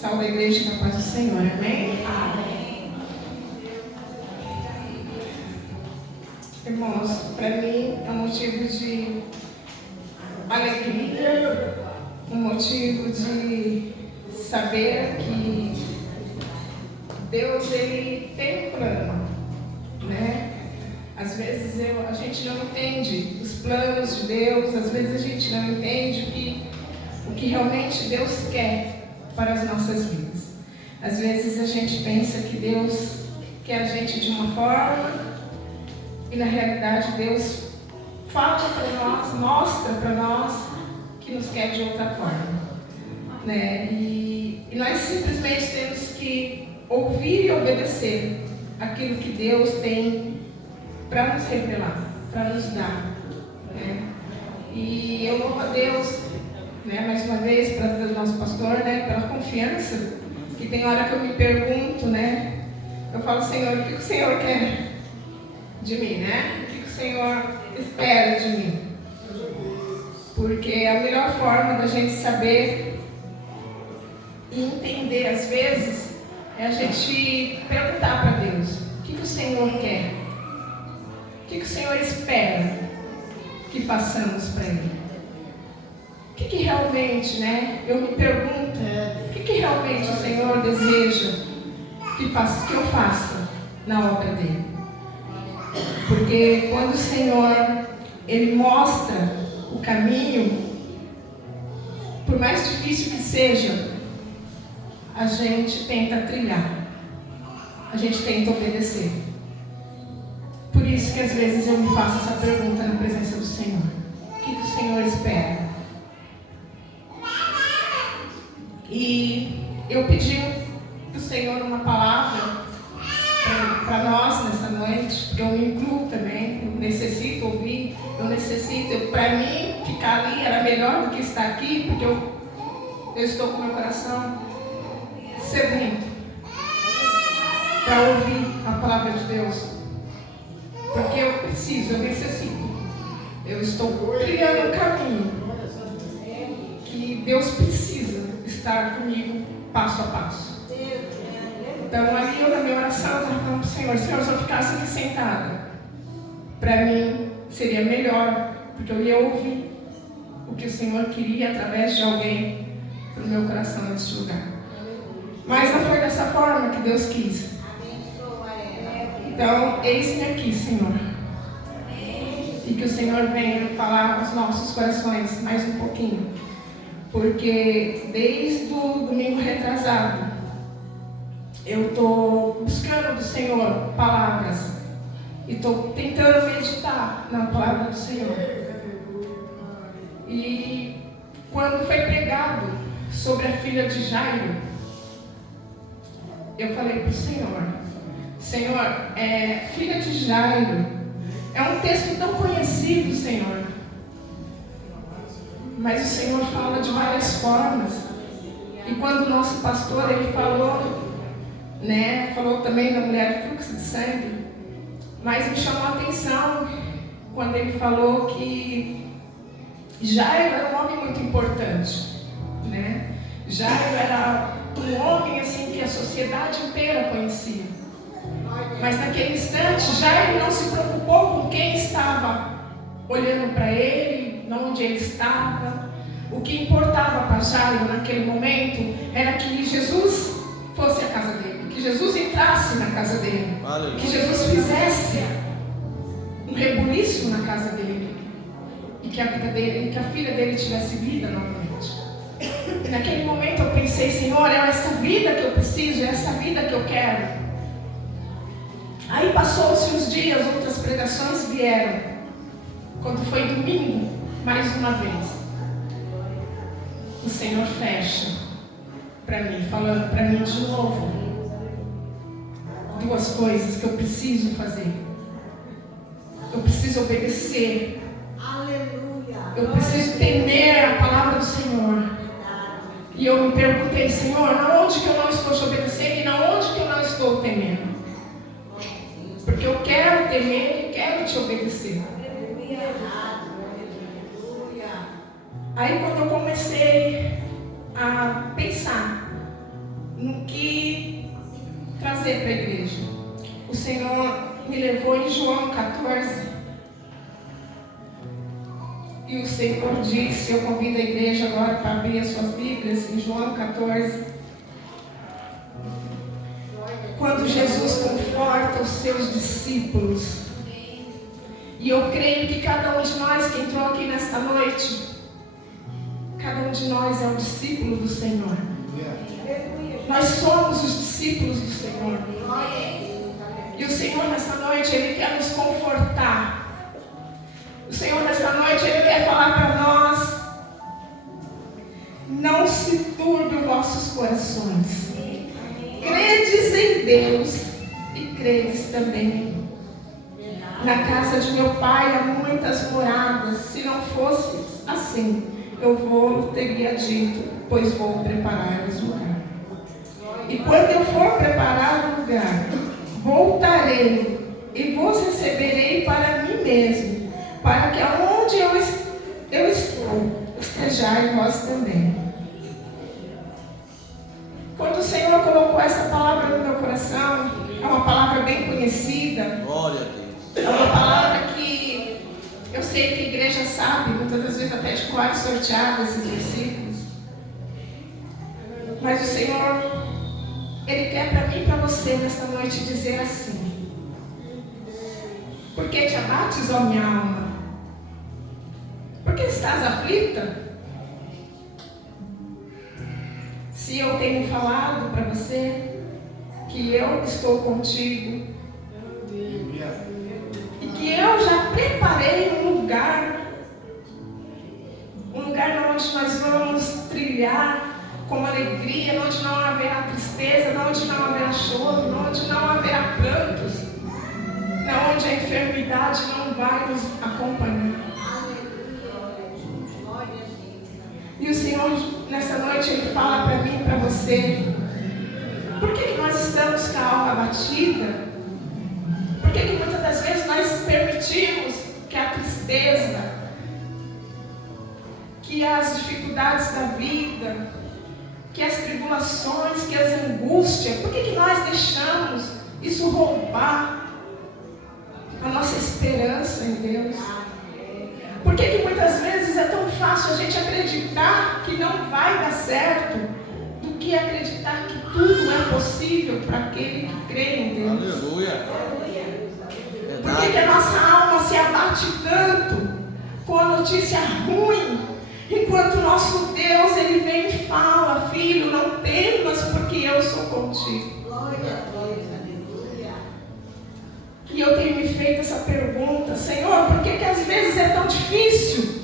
Saúde a igreja na paz do Senhor, amém? Amém. Irmãos, para mim é um motivo de alegria, um motivo de saber que Deus, Ele tem um plano, né? Às vezes a gente não entende os planos de Deus, às vezes a gente não entende o que realmente Deus quer para as nossas vidas. Às vezes a gente pensa que Deus quer a gente de uma forma e na realidade Deus fala para nós, mostra para nós que nos quer de outra forma, né? E nós simplesmente temos que ouvir e obedecer aquilo que Deus tem para nos revelar, para nos dar, né? E eu louvo a Deus, né, mais uma vez, para o nosso pastor, né, pela confiança, que tem hora que eu me pergunto, né, eu falo, Senhor, o que o Senhor quer de mim, né? O que o Senhor espera de mim? Porque a melhor forma da gente saber e entender, às vezes, é a gente perguntar para Deus, o que o Senhor quer? O que o Senhor espera que façamos para Ele? O que realmente, né? Eu me pergunto, o que realmente o Senhor deseja que eu faça na obra dele? Porque quando o Senhor, Ele mostra o caminho, por mais difícil que seja, a gente tenta trilhar, a gente tenta obedecer. Por isso que às vezes eu me faço essa pergunta na presença do Senhor: o que o Senhor espera? E eu pedi do Senhor uma palavra para nós nessa noite, porque eu me incluo também, eu necessito ouvir, para mim ficar ali era melhor do que estar aqui, porque eu estou com meu coração sedento para ouvir a palavra de Deus, porque eu necessito, eu estou trilhando um caminho que Deus precisa estar comigo passo a passo. Então ali eu na minha oração eu estava falando para o Senhor, se eu ficasse aqui sentada, para mim seria melhor, porque eu ia ouvir o que o Senhor queria através de alguém para o meu coração nesse lugar. Mas não foi dessa forma que Deus quis. Então, eis-me aqui, Senhor. E que o Senhor venha falar aos nossos corações mais um pouquinho. Porque desde o domingo retrasado, eu estou buscando do Senhor palavras. E estou tentando meditar na palavra do Senhor. E quando foi pregado sobre a filha de Jairo, eu falei para o Senhor, filha de Jairo, é um texto tão conhecido, Senhor. Mas o Senhor fala de várias formas. E quando o nosso pastor, ele falou, né, falou também da mulher de fluxo de sangue, mas me chamou a atenção quando ele falou que Jairo era um homem muito importante, né? Jairo era um homem assim que a sociedade inteira conhecia. Mas naquele instante, Jairo não se preocupou com quem estava olhando para ele, onde ele estava. O que importava para Jairo naquele momento era que Jesus fosse à casa dele, que Jesus entrasse na casa dele, que Jesus fizesse um rebuliço na casa dele e que a vida dele, que a filha dele tivesse vida novamente. E naquele momento eu pensei, Senhor, é essa vida que eu preciso, é essa vida que eu quero. Aí passou-se uns dias, outras pregações vieram. Quando foi domingo, mais uma vez, o Senhor fecha para mim, falando para mim de novo duas coisas que eu preciso fazer. Eu preciso obedecer. Aleluia. Eu preciso temer a palavra do Senhor. E eu me perguntei, Senhor, aonde que eu não estou te obedecendo e aonde que eu não estou temendo? Porque eu quero temer e quero te obedecer. Aí quando eu comecei a pensar o Senhor disse, eu convido a igreja agora para abrir as suas Bíblias em João 14. Quando Jesus conforta os seus discípulos. E eu creio que cada um de nós que entrou aqui nesta noite, cada um de nós é um discípulo do Senhor. Nós somos os discípulos do Senhor. E o Senhor nessa noite, Ele quer nos confortar. O Senhor nessa noite, Ele quer falar para nós: não se turbe os vossos corações. Credes em Deus e credes também em mim. Na casa de meu Pai há muitas moradas. Se não fosse assim, eu teria dito, pois vou preparar-vos lugar. E quando eu for preparar o lugar, voltarei e vos receberei para mim mesmo, para que aonde eu estou, estejais vós também. Quando o Senhor colocou essa palavra no meu coração, é uma palavra bem conhecida. Glória a Deus. É uma palavra que eu sei que a igreja sabe, muitas das vezes até de cor sorteado esses versículos. Mas o Senhor, Ele quer para mim e para você nesta noite dizer assim: por que te abates, ó minha alma? Por que estás aflita? Se eu tenho falado para você que eu estou contigo e que eu já preparei um lugar onde nós vamos trilhar com alegria, onde não haverá tristeza, onde não haverá choro, onde não haverá prantos, onde a enfermidade não vai nos acompanhar. E o Senhor, nessa noite, Ele fala para mim e para você: por que nós estamos com a alma abatida? Por que muitas das vezes nós permitimos que a tristeza, que as dificuldades da vida, que as tribulações, que as angústias, por que nós deixamos isso roubar a nossa esperança em Deus? Por que muitas vezes é tão fácil a gente acreditar que não vai dar certo, do que acreditar que tudo é possível para aquele que crê em Deus? Aleluia. Por que a nossa alma se abate tanto com a notícia ruim, enquanto o nosso Deus, Ele vem e fala: filho, não temas, porque eu sou contigo. E eu tenho me feito essa pergunta: Senhor, por que às vezes é tão difícil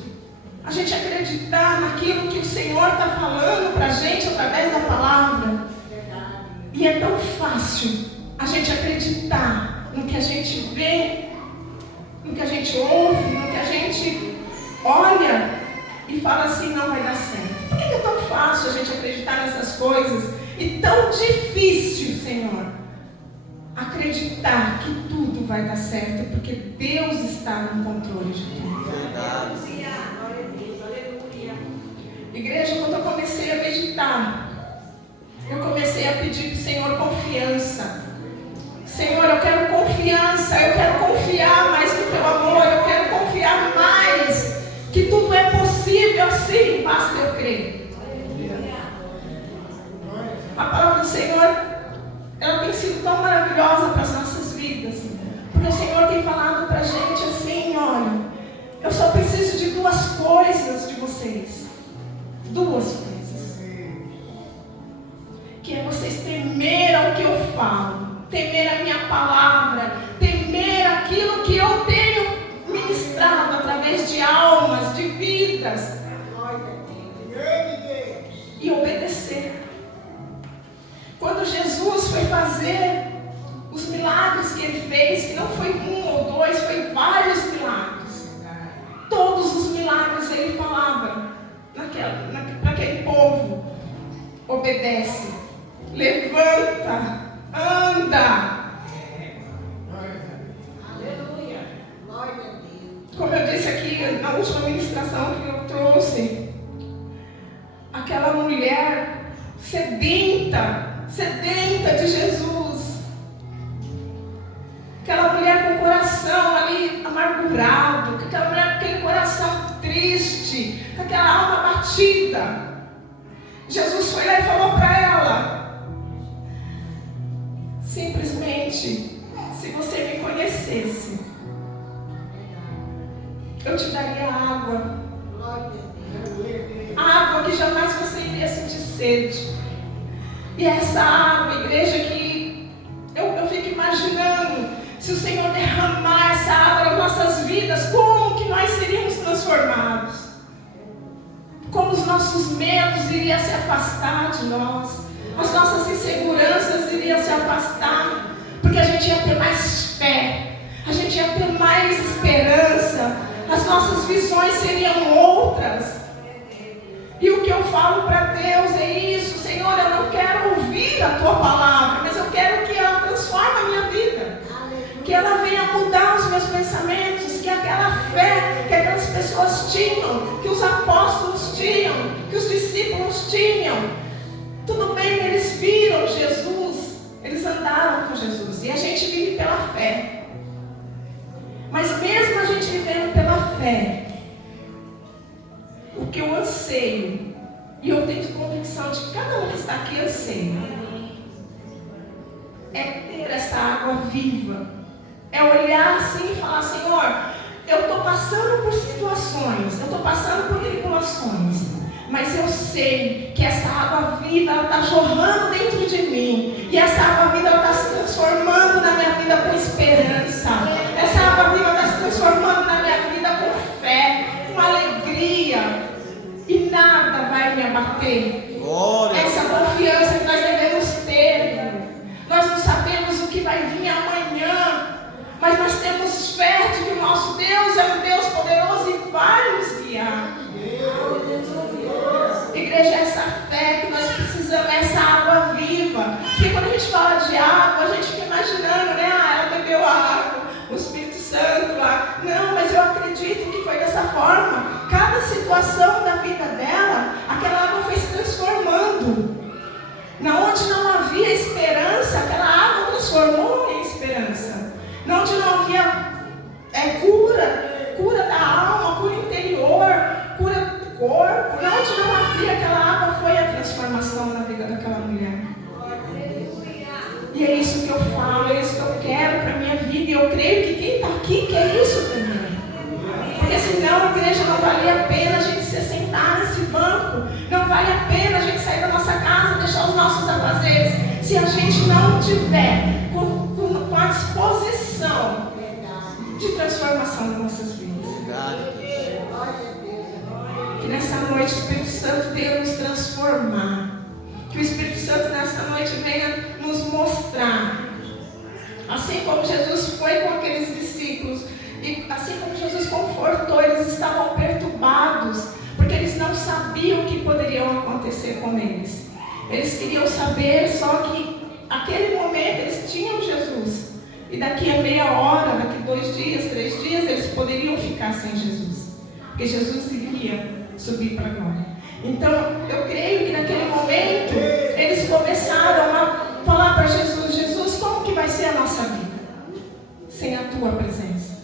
a gente acreditar naquilo que o Senhor está falando para a gente através da palavra? E é tão fácil a gente acreditar no que a gente vê, no que a gente ouve, no que a gente olha e fala assim: não vai dar certo. Por que é tão fácil a gente acreditar nessas coisas e tão difícil, Senhor, acreditar que tudo vai dar certo, porque Deus está no controle de tudo? Verdade. Igreja, quando eu comecei a meditar, eu comecei a pedir para o Senhor confiança. Senhor, eu quero confiança, eu quero confiar mais no Teu amor, eu quero confiar mais, que tudo é possível, sim, basta eu crer. A palavra do Senhor, ela tem sido tão maravilhosa para as nossas vidas, porque o Senhor tem falado para a gente assim: olha, eu só preciso de duas coisas de vocês, duas coisas, que é vocês temer ao que eu falo, temer a minha palavra, temer aquilo que eu tenho ministrado através de almas, de vidas, e obedecer. Quando Jesus foi fazer os milagres que Ele fez, que não foi um ou dois, foi vários milagres, todos os milagres Ele falava para aquele povo: obedece, levanta, anda. Aleluia. Glória a Deus. Como eu disse aqui na última ministração que eu trouxe, aquela mulher sedenta de Jesus, aquela mulher com o coração ali amargurado, aquela mulher com aquele coração triste, triste, com aquela alma batida. Jesus foi lá e falou para ela: simplesmente, se você me conhecesse, eu te daria água. Água que jamais você iria sentir sede. E essa água, igreja, que eu fico imaginando, se o Senhor derramar essa água nas nossas vidas, como que nós seríamos transformados? Como os nossos medos iriam se afastar de nós, as nossas inseguranças iriam se afastar, porque a gente ia ter mais fé, a gente ia ter mais esperança, as nossas visões seriam outras. E o que eu falo para Deus é isso: Senhor, eu não quero ouvir a Tua palavra, mas eu quero que ela transforme a minha vida, que ela venha mudar os meus pensamentos, que aquela fé que aquelas pessoas tinham, que os apóstolos tinham, que os discípulos tinham. Tudo bem, eles viram Jesus, eles andaram com Jesus, e a gente vive pela fé. Mas mesmo a gente vivendo pela fé, o que eu anseio, e eu tenho convicção de que cada um que está aqui anseia, é ter essa água viva, é olhar assim e falar: Senhor, eu estou passando por situações, eu estou passando por tribulações, mas eu sei que essa água viva, ela está jorrando dentro de mim, e essa água viva, ela está se transformando na minha vida com esperança, essa água viva está se transformando na minha vida com fé, com alegria, e nada vai me abater. Essa confiança que nós devemos ter. Nós não sabemos o que vai vir amanhã, mas nós temos fé de que o nosso Deus é um Deus poderoso e vai nos guiar. Igreja, essa fé que nós precisamos, essa água viva. Porque quando a gente fala de água, a gente fica imaginando, né? Ela bebeu a água, o Espírito Santo lá. Não, mas eu acredito que foi dessa forma. Cada situação da vida dela, aquela água foi se transformando. Onde não havia esperança, aquela água transformou em esperança. Onde não havia cura da alma, cura interior, cura do corpo, onde não havia, aquela água foi a transformação na vida daquela mulher. E é isso que eu falo, é isso que eu quero para a minha vida, e eu creio que quem está aqui quer isso também. Porque senão, a igreja, não vale a pena a gente se sentar nesse banco, não vale a pena a gente sair da nossa casa, deixar os nossos afazeres, se a gente não tiver com a disposição de transformação das nossas vidas. Que nessa noite o Espírito Santo venha nos transformar, que o Espírito Santo nessa noite venha nos mostrar, assim como Jesus foi com aqueles discípulos, e assim como Jesus confortou, eles estavam perturbados, porque eles não sabiam o que poderia acontecer com eles. Eles queriam saber só que naquele momento eles tinham Jesus, e daqui a meia hora, daqui 2 dias, 3 dias, eles poderiam ficar sem Jesus, porque Jesus iria subir para a glória. Então eu creio que naquele momento eles começaram a falar para Jesus: Jesus, como que vai ser a nossa vida sem a tua presença?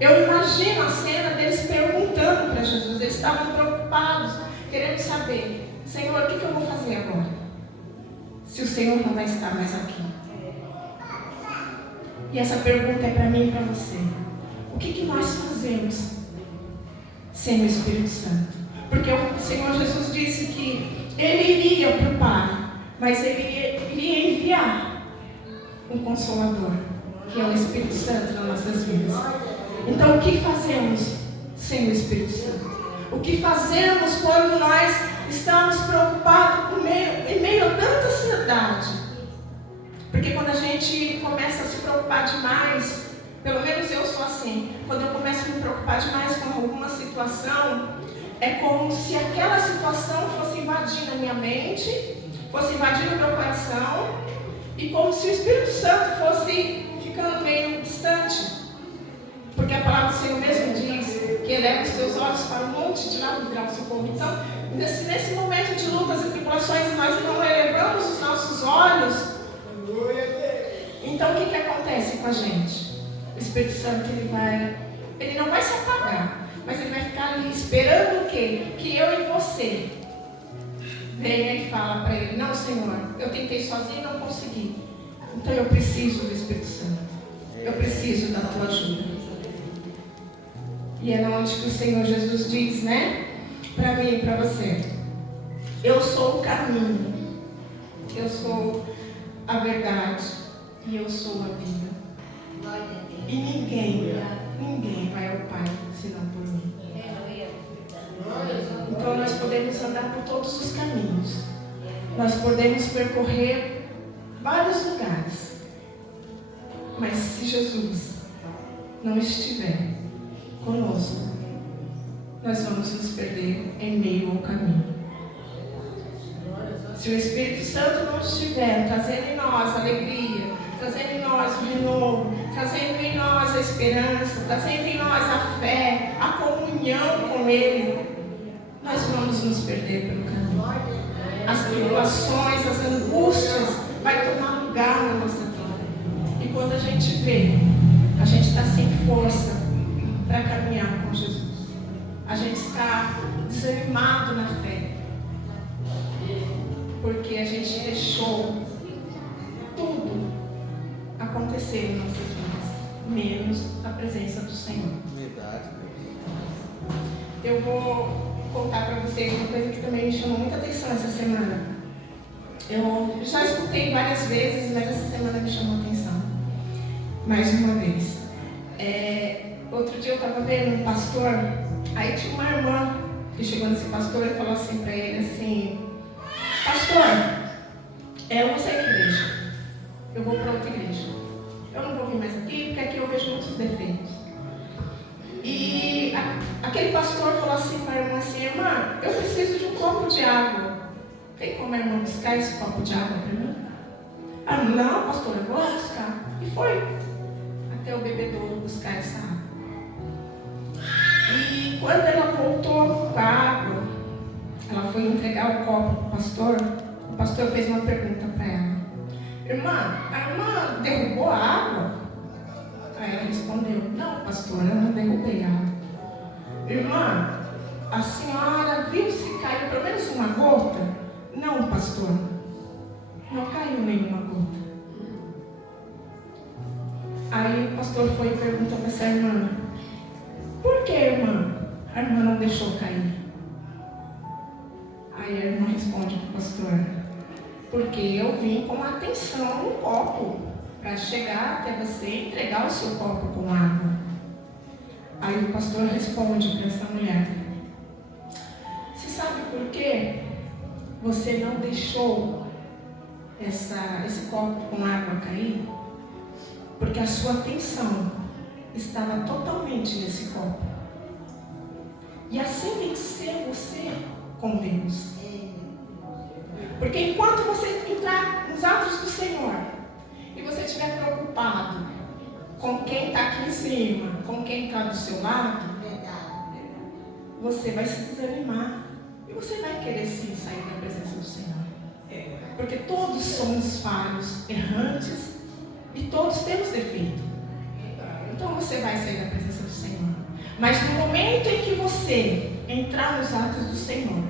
Eu imagino a cena deles perguntando para Jesus. Eles estavam preocupados, querendo saber: Senhor, o que eu vou fazer agora? Se o Senhor não vai estar mais aqui. E essa pergunta é para mim e para você. O que nós fazemos sem o Espírito Santo? Porque o Senhor Jesus disse que Ele iria para o Pai, mas Ele iria enviar um Consolador, que é o Espírito Santo nas nossas vidas. Então, o que fazemos sem o Espírito Santo? O que fazemos quando nós estamos preocupados em meio a tanta ansiedade? Porque quando a gente começa a se preocupar demais, pelo menos eu sou assim, quando eu começo a me preocupar demais com alguma situação, é como se aquela situação fosse invadindo a minha mente, fosse invadindo o meu coração, e como se o Espírito Santo fosse ficando meio distante. Porque a palavra do Senhor mesmo diz que eleva os teus olhos para o monte, de lá virá o socorro. Então, nesse momento de lutas e tribulações, nós não elevamos os nossos olhos. Então, o que acontece com a gente? O Espírito Santo, ele não vai se apagar, Mas ele vai ficar ali esperando o quê? Que eu e você venha e fala para ele: não, Senhor, eu tentei sozinho e não consegui. Então eu preciso do Espírito Santo. Eu preciso da tua ajuda. E é onde que o Senhor Jesus diz, né? Para mim e para você: eu sou o caminho, eu sou a verdade e eu sou a vida. E ninguém vai ao Pai senão por mim. Então nós podemos andar por todos os caminhos. Nós podemos percorrer vários lugares. Mas se Jesus não estiver conosco, nós vamos nos perder em meio ao caminho. Se o Espírito Santo não estiver trazendo em nós alegria, trazendo em nós o renovo, trazendo em nós a esperança, trazendo em nós a fé, a comunhão com Ele, nós vamos nos perder pelo caminho. As tribulações, as angústias vai tomar lugar na nossa vida. E quando a gente vê, a gente está sem força para caminhar com Jesus. A gente está desanimado na fé. Porque a gente deixou tudo acontecer em nossas vidas, menos a presença do Senhor. Verdade. Eu vou contar para vocês uma coisa que também me chamou muita atenção essa semana. Eu já escutei várias vezes, mas essa semana me chamou a atenção. Mais uma vez. Outro dia eu estava vendo um pastor, aí tinha uma irmã que chegou nesse pastor e falou assim para ele assim: pastor, eu vou sair da igreja, eu vou para outra igreja, eu não vou vir mais aqui porque aqui eu vejo muitos defeitos. E aquele pastor falou assim para a irmã assim: irmã, eu preciso de um copo de água, tem como a irmã buscar esse copo de água para mim? Ah, não, pastor, eu vou buscar. E foi até o bebedouro buscar essa água. E quando ela voltou com a água, ela foi entregar o copo para o pastor fez uma pergunta para ela: irmã, a irmã derrubou a água? Aí ela respondeu: não, pastor, eu não derrubei a água. Irmã, a senhora viu se caiu pelo menos uma gota? Não, pastor, não caiu nenhuma gota. Aí o pastor foi e perguntou para essa irmã: por que, irmã? A irmã não deixou cair. Aí a irmã responde para o pastor: porque eu vim com atenção no copo, para chegar até você e entregar o seu copo com água. Aí o pastor responde para essa mulher: você sabe por que você não deixou esse copo com água cair? Porque a sua atenção estava totalmente nesse copo. E assim tem que ser você com Deus. Porque enquanto você entrar nos atos do Senhor e você estiver preocupado com quem está aqui em cima, com quem está do seu lado, você vai se desanimar e você vai querer sim sair da presença do Senhor. Porque todos somos falhos, errantes e todos temos defeito. Então você vai sair da presença do Senhor. Mas no momento em que você entrar nos atos do Senhor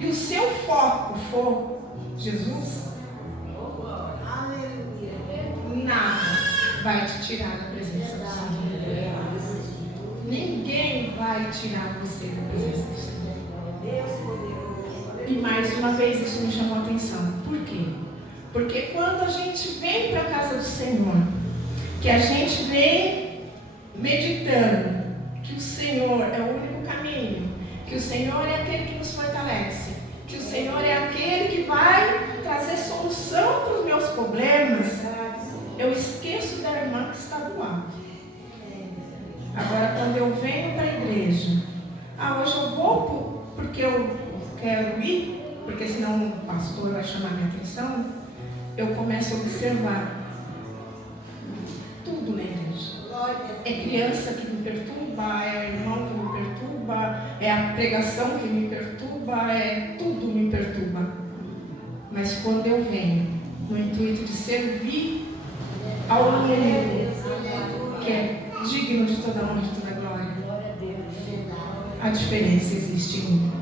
e o seu foco for Jesus, nada vai te tirar da presença do Senhor. Ninguém vai tirar você da presença do Senhor. E mais uma vez isso me chamou a atenção. Por quê? Porque quando a gente vem para a casa do Senhor, que a gente vem meditando que o Senhor é o único caminho, que o Senhor é aquele que nos fortalece, que o Senhor é aquele que vai trazer solução para os meus problemas, eu esqueço da irmã que está do lado. Agora, quando eu venho para a igreja, hoje eu vou porque eu quero ir, porque senão o pastor vai chamar minha atenção, eu começo a observar tudo na igreja. É criança que me perturba, é irmão que me perturba, é a pregação que me perturba, tudo me perturba. Mas quando eu venho no intuito de servir ao único que é digno de toda honra e toda glória, a diferença existe em mim.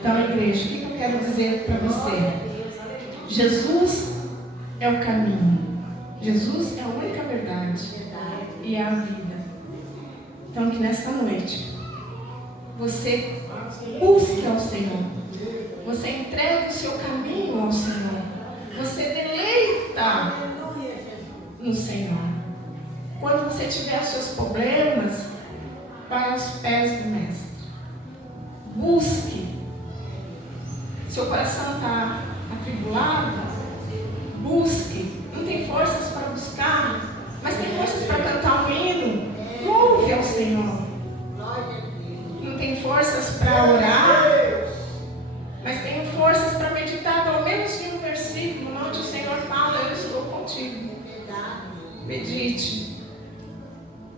Então, igreja, o que eu quero dizer para você? Jesus é o caminho. Jesus é a única verdade e é a vida. Então, que nessa noite você busque ao Senhor. Você entrega o seu caminho ao Senhor. Você deleita no Senhor. Quando você tiver os seus problemas, vai aos pés do Mestre. Busque. Seu coração está atribulado? Busque. Não tem forças para buscar, mas tem forças para cantar um hino. Louve ao Senhor. Não tem forças para orar, mas tem forças para meditar pelo menos em um versículo onde o Senhor fala: eu estou contigo. Medite,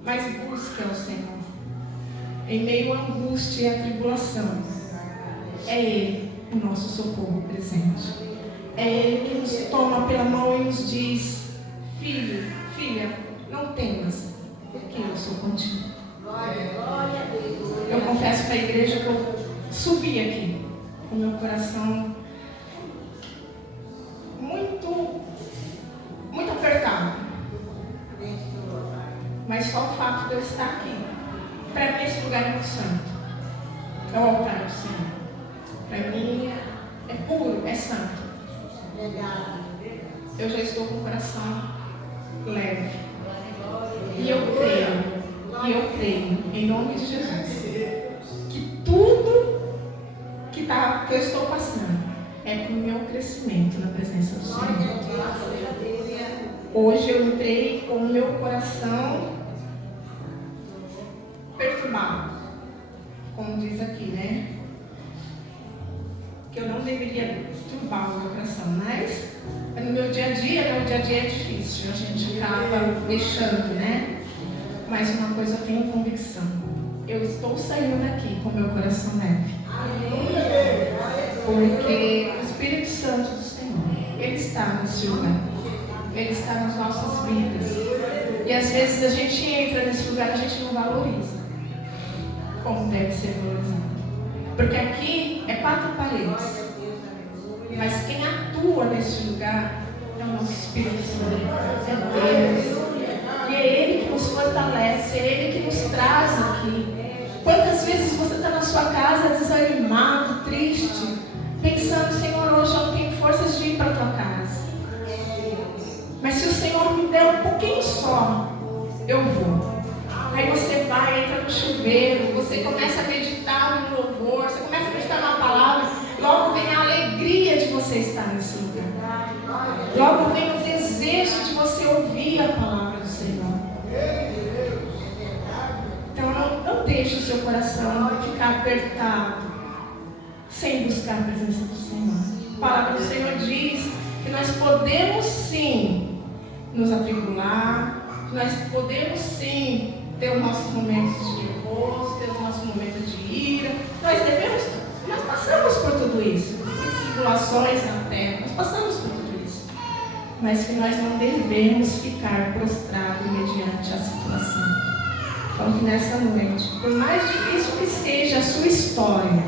mas busque ao Senhor. Em meio à angústia e à tribulação, é Ele o nosso socorro presente. É Ele que nos toma pela mão e nos diz: filho, filha, não temas, porque eu sou contigo. Eu confesso para a igreja que eu subi aqui com meu coração muito apertado. Mas só o fato de eu estar aqui, para mim esse lugar é muito santo. É o altar do Senhor. Para mim é puro, é santo. Eu já estou com o coração leve. E eu creio, em nome de Jesus, que tudo que eu estou passando é para o meu crescimento na presença do Senhor. Hoje eu entrei com o meu coração perturbado, como diz aqui, né? Que eu não deveria turbar o meu coração, mas no meu dia a dia é difícil, a gente acaba deixando, né? Mas uma coisa eu tenho convicção: eu estou saindo daqui com meu coração leve. Porque o Espírito Santo do Senhor, Ele está nesse lugar. Ele está nas nossas vidas. E às vezes a gente entra nesse lugar e a gente não valoriza como deve ser valorizado. Porque aqui é 4 paredes. Mas quem atua nesse lugar é o nosso Espírito Santo. É Deus. E é Ele que nos fortalece, é Ele que nos traz aqui. Quantas vezes você está na sua casa desanimado, triste, pensando: Senhor, hoje eu não tenho forças de ir para a tua casa. Mas se o Senhor me der um pouquinho só, eu vou. Aí você vai, entra no chuveiro, você começa a meditar no louvor, você começa a meditar na palavra, logo vem a alegria de você estar nesse lugar. Logo vem o desejo de você ouvir a palavra do Senhor. Então não deixe o seu coração ficar apertado sem buscar a presença do Senhor. A palavra do Senhor diz que nós podemos sim nos atribular, nós podemos sim ter os nossos momentos de nervoso, ter os nossos momentos de ira. Nós passamos por tudo isso, por tribulações na terra, nós passamos por tudo isso. Mas que nós não devemos ficar prostrados mediante a situação. Então que nessa noite, por mais difícil que seja a sua história,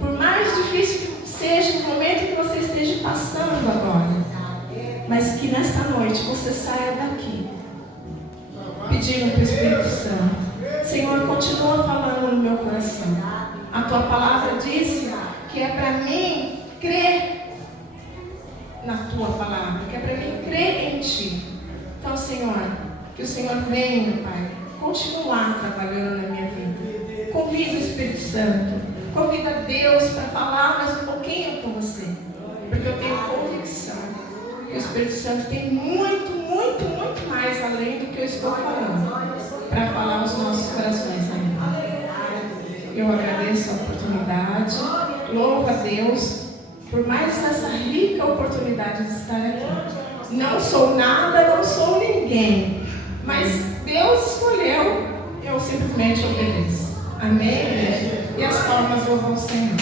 por mais difícil que seja o momento que você esteja passando agora, mas que nessa noite você saia daqui pedindo para o Espírito Santo: Senhor, continua falando no meu coração. A tua palavra disse que é para mim crer na tua palavra, que é para mim crer em ti. Então, Senhor, que o Senhor venha, Pai, continuar trabalhando na minha vida. Convida o Espírito Santo, convida Deus para falar mais um pouquinho com você, porque eu tenho convicção que o Espírito Santo tem muito mais além do que eu estou falando para falar aos nossos corações ainda. Eu agradeço a oportunidade, louvo a Deus por mais essa rica oportunidade de estar aqui. Não sou nada, não sou ninguém, mas Deus escolheu, eu simplesmente obedeço. Amém? E as palmas louvam o Senhor.